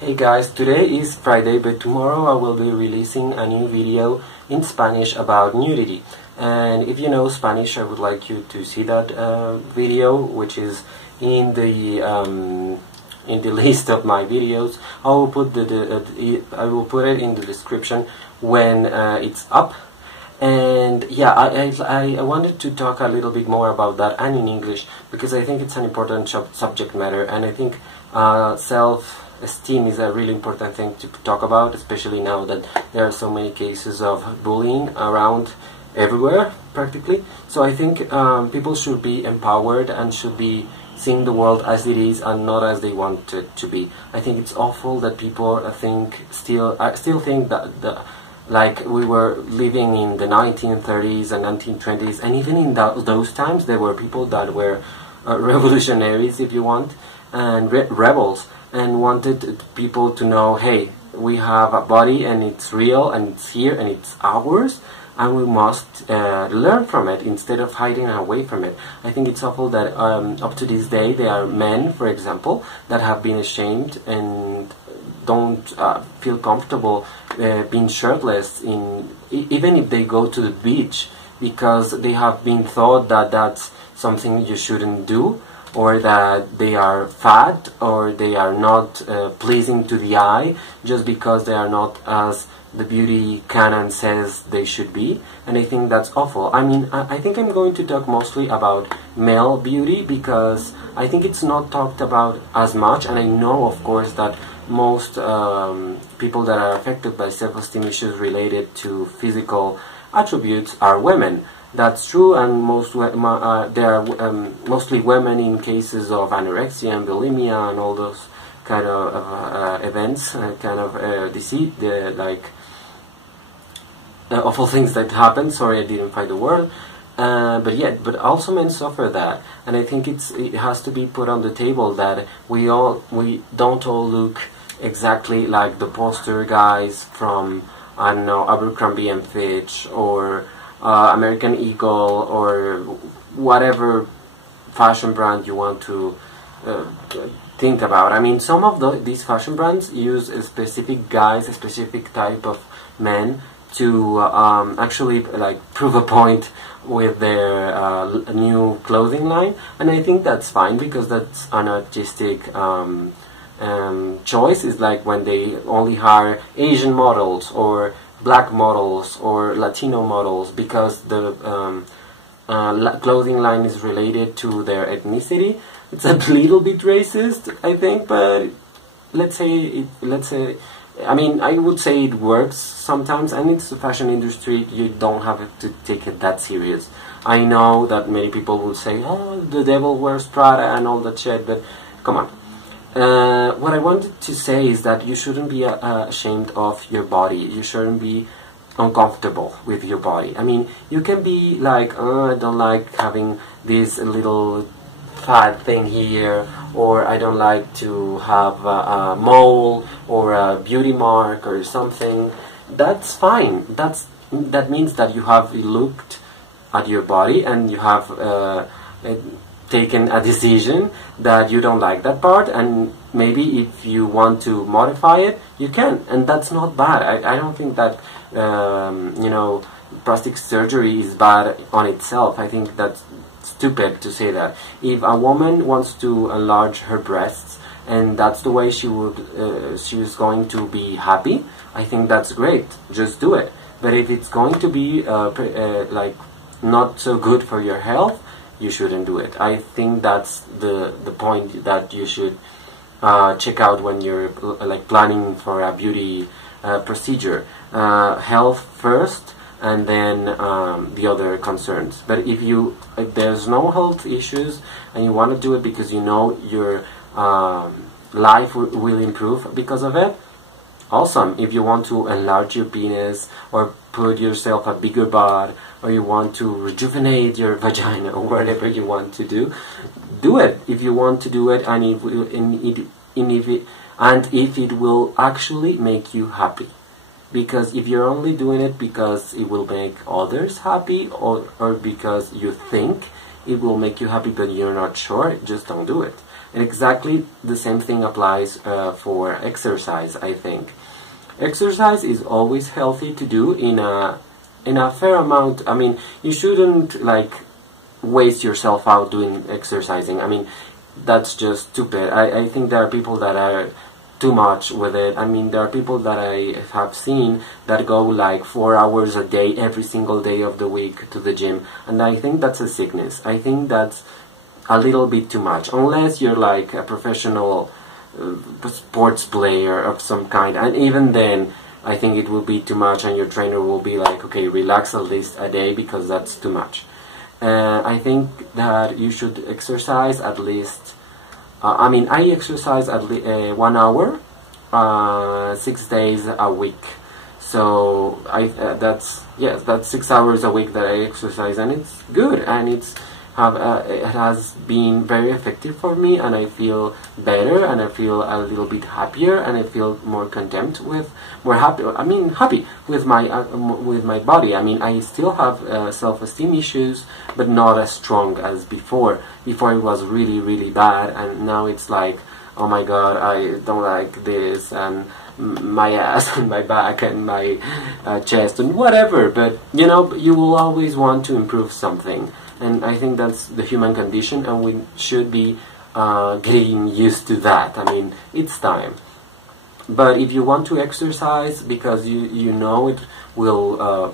Hey guys, today is Friday, but tomorrow I will be releasing a new video in Spanish about nudity. And if you know Spanish, I would like you to see that video, which is in the list of my videos. I will put I will put it in the description when it's up. And yeah, I wanted to talk a little bit more about that, and in English, because I think it's an important subject matter, and I think self-esteem is a really important thing to talk about, especially now that there are so many cases of bullying around everywhere, practically. So I think people should be empowered and should be seeing the world as it is and not as they want it to be. I think it's awful that people still think that like we were living in the 1930s and 1920s, and even in those times there were people that were revolutionaries, if you want, and rebels, and wanted people to know, hey, we have a body and it's real and it's here and it's ours, and we must learn from it instead of hiding away from it. I think it's awful that up to this day there are men, for example, that have been ashamed and don't feel comfortable being shirtless even if they go to the beach, because they have been thought that that's something you shouldn't do, or that they are fat, or they are not pleasing to the eye just because they are not as the beauty canon says they should be. And I think that's awful. I mean, I think I'm going to talk mostly about male beauty, because I think it's not talked about as much, and I know, of course, that most people that are affected by self-esteem issues related to physical attributes are women. That's true, and there are mostly women in cases of anorexia and bulimia and all those kind of events, kind of deceit, like awful things that happen. Sorry, I didn't find the word. But also men suffer that, and I think it has to be put on the table that we don't all look exactly like the poster guys from, I don't know, Abercrombie and Fitch or American Eagle or whatever fashion brand you want to think about. I mean, some of these fashion brands use a specific guys, a specific type of men to actually like prove a point with their new clothing line, and I think that's fine, because that's an artistic choice. Is like when they only hire Asian models or black models or Latino models because the clothing line is related to their ethnicity. It's a little bit racist, I think, but let's say I mean, I would say it works sometimes, and it's the fashion industry. You don't have to take it that serious. I know that many people would say, oh, the devil wears Prada and all that shit, but come on. What I wanted to say is that you shouldn't be ashamed of your body. You shouldn't be uncomfortable with your body. I mean, you can be like, oh, I don't like having this little fat thing here, or I don't like to have a mole or a beauty mark or something. That's fine. That means that you have looked at your body and you have taken a decision that you don't like that part, and maybe if you want to modify it, you can, and that's not bad. I don't think that you know, plastic surgery is bad on itself. I think that's stupid to say that. If a woman wants to enlarge her breasts and that's the way she's going to be happy, I think that's great. Just do it. But if it's going to be like not so good for your health, you shouldn't do it. I think that's the point that you should check out when you're like planning for a beauty procedure. Health first, and then the other concerns. But if there's no health issues and you want to do it because you know your life will improve because of it, awesome. If you want to enlarge your penis or put yourself a bigger butt, or you want to rejuvenate your vagina, or whatever you want to do it. If you want to do it, and if it will actually make you happy. Because if you're only doing it because it will make others happy, or because you think it will make you happy but you're not sure, just don't do it. And exactly the same thing applies for exercise, I think. Exercise is always healthy to do in a fair amount. I mean, you shouldn't like waste yourself out doing exercising. I mean, that's just stupid. I think there are people that are too much with it. I mean, there are people that I have seen that go like 4 hours a day every single day of the week to the gym, and I think that's a sickness. I think that's a little bit too much, unless you're like a professional sports player of some kind, and even then I think it will be too much, and your trainer will be like, okay, relax at least a day, because that's too much. I think that you should exercise at least I mean, I exercise at 1 hour 6 days a week, so that's 6 hours a week that I exercise, and it's good, and it has been very effective for me, and I feel better, and I feel a little bit happier, and I feel more content with, happy with my body. I mean, I still have self-esteem issues, but not as strong as before. Before it was really, really bad, and now it's like, oh my god, I don't like this, and my ass and my back and my chest and whatever. But you know, you will always want to improve something. And I think that's the human condition, and we should be getting used to that. I mean, it's time. But if you want to exercise because you know it will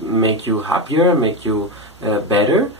make you happier, make you better,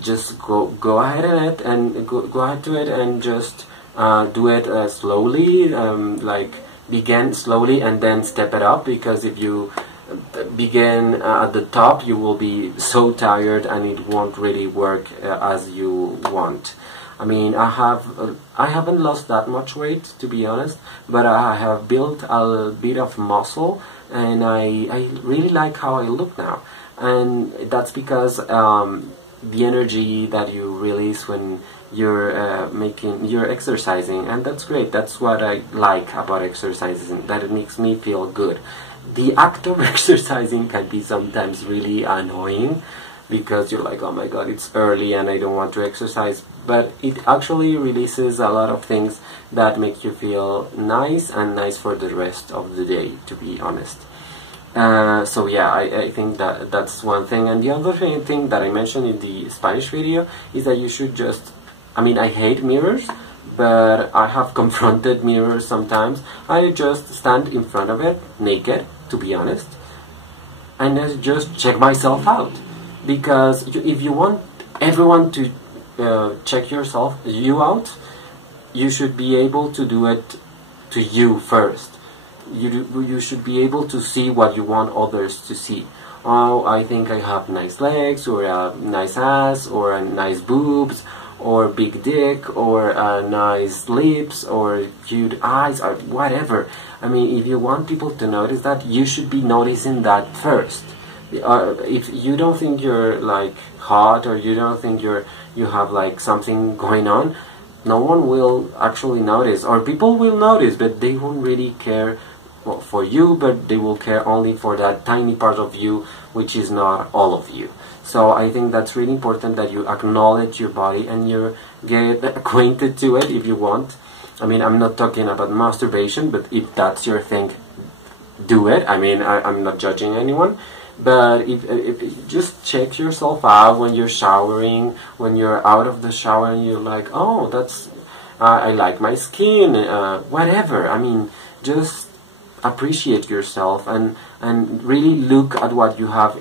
just go ahead and go ahead to it, and just do it slowly. Like, begin slowly and then step it up, because if you begin at the top, you will be so tired and it won't really work as you want. I mean, I haven't lost that much weight, to be honest, but I have built a bit of muscle, and I really like how I look now, and that's because the energy that you release when you're exercising, and that's great. That's what I like about exercising, that it makes me feel good. The act of exercising can be sometimes really annoying, because you're like, oh my god, it's early and I don't want to exercise, but it actually releases a lot of things that make you feel nice, and nice for the rest of the day, to be honest. So yeah, I think that's one thing. And the other thing that I mentioned in the Spanish video is that you should just, I mean, I hate mirrors, but I have confronted mirrors sometimes. I just stand in front of it, naked, to be honest, and I just check myself out. Because if you want everyone to check you out, you should be able to do it to you first. You should be able to see what you want others to see. Oh, I think I have nice legs, or a nice ass, or a nice boobs, or big dick, or nice lips, or cute eyes, or whatever. I mean, if you want people to notice that, you should be noticing that first. If you don't think you're like hot, or you don't think you have like something going on, no one will actually notice, or people will notice, but they won't really care for you, but they will care only for that tiny part of you, which is not all of you. So I think that's really important, that you acknowledge your body and you get acquainted to it if you want. I mean, I'm not talking about masturbation, but if that's your thing, do it. I mean, I'm not judging anyone. But if you just check yourself out when you're showering, when you're out of the shower and you're like, oh, that's, I like my skin, whatever. I mean, just appreciate yourself, and really look at what you have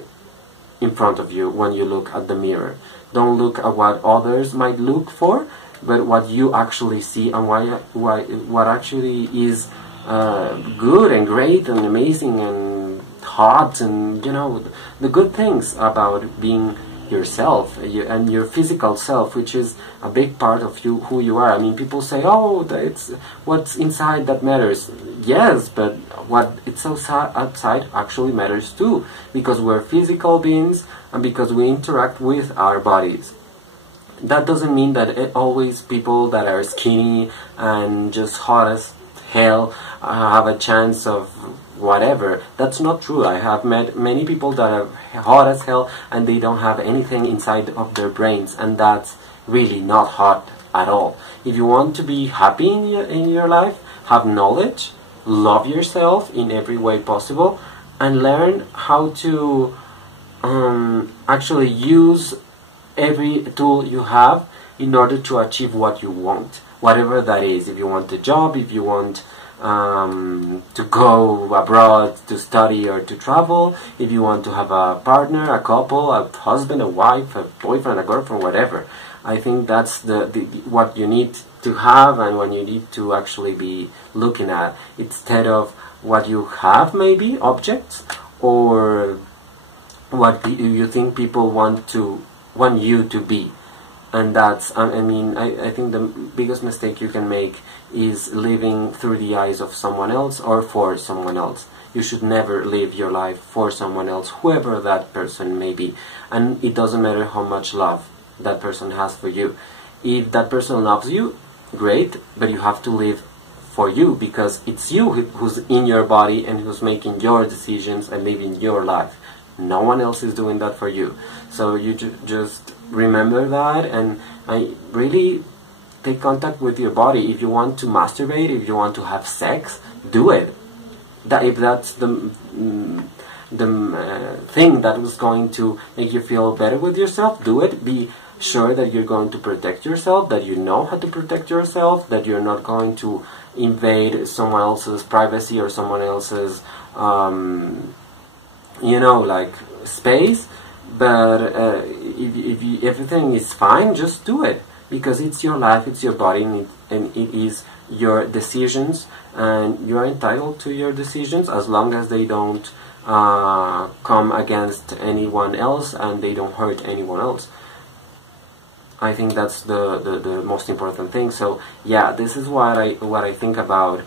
in front of you when you look at the mirror. Don't look at what others might look for, but what you actually see, and what actually is good and great and amazing and hot, and you know, the good things about being yourself and your physical self, which is a big part of you, who you are. I mean, people say, oh, it's what's inside that matters. Yes, but what it's outside actually matters too, because we're physical beings, and because we interact with our bodies. That doesn't mean that always people that are skinny and just hot as hell have a chance of whatever. That's not true. I have met many people that are hot as hell and they don't have anything inside of their brains, and that's really not hot at all. If you want to be happy in your life, have knowledge, love yourself in every way possible, and learn how to actually use every tool you have in order to achieve what you want, whatever that is. If you want a job, if you want to go abroad to study or to travel, if you want to have a partner, a couple, a husband, a wife, a boyfriend, a girlfriend, whatever. I think that's what you need to have and what you need to actually be looking at, instead of what you have, maybe objects, or what you think people want you to be. And that's, I mean, I think the biggest mistake you can make is living through the eyes of someone else or for someone else. You should never live your life for someone else, whoever that person may be. And it doesn't matter how much love that person has for you. If that person loves you, great, but you have to live for you, because it's you who's in your body and who's making your decisions and living your life. No one else is doing that for you. So you just remember that, and I really take contact with your body. If you want to masturbate, if you want to have sex, do it. If that's the thing that was going to make you feel better with yourself, do it. Be sure that you're going to protect yourself, that you know how to protect yourself, that you're not going to invade someone else's privacy or someone else's you know, like, space. But if everything is fine, just do it, because it's your life, it's your body, and it is your decisions, and you are entitled to your decisions as long as they don't come against anyone else and they don't hurt anyone else. I think that's the most important thing. So yeah, this is what I think about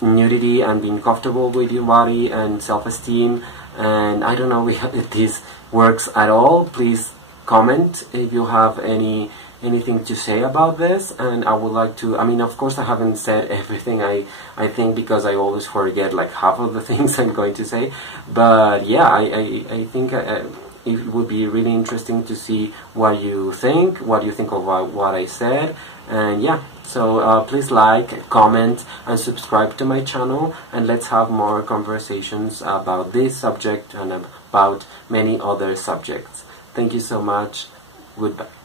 nudity and being comfortable with your body and self-esteem. And I don't know if this works at all. Please comment if you have anything to say about this. And I would like to, I mean, of course I haven't said everything I think, because I always forget like half of the things I'm going to say. But yeah, I think it would be really interesting to see what you think of what I said. And yeah, so please like, comment, and subscribe to my channel, and let's have more conversations about this subject and about many other subjects. Thank you so much. Goodbye.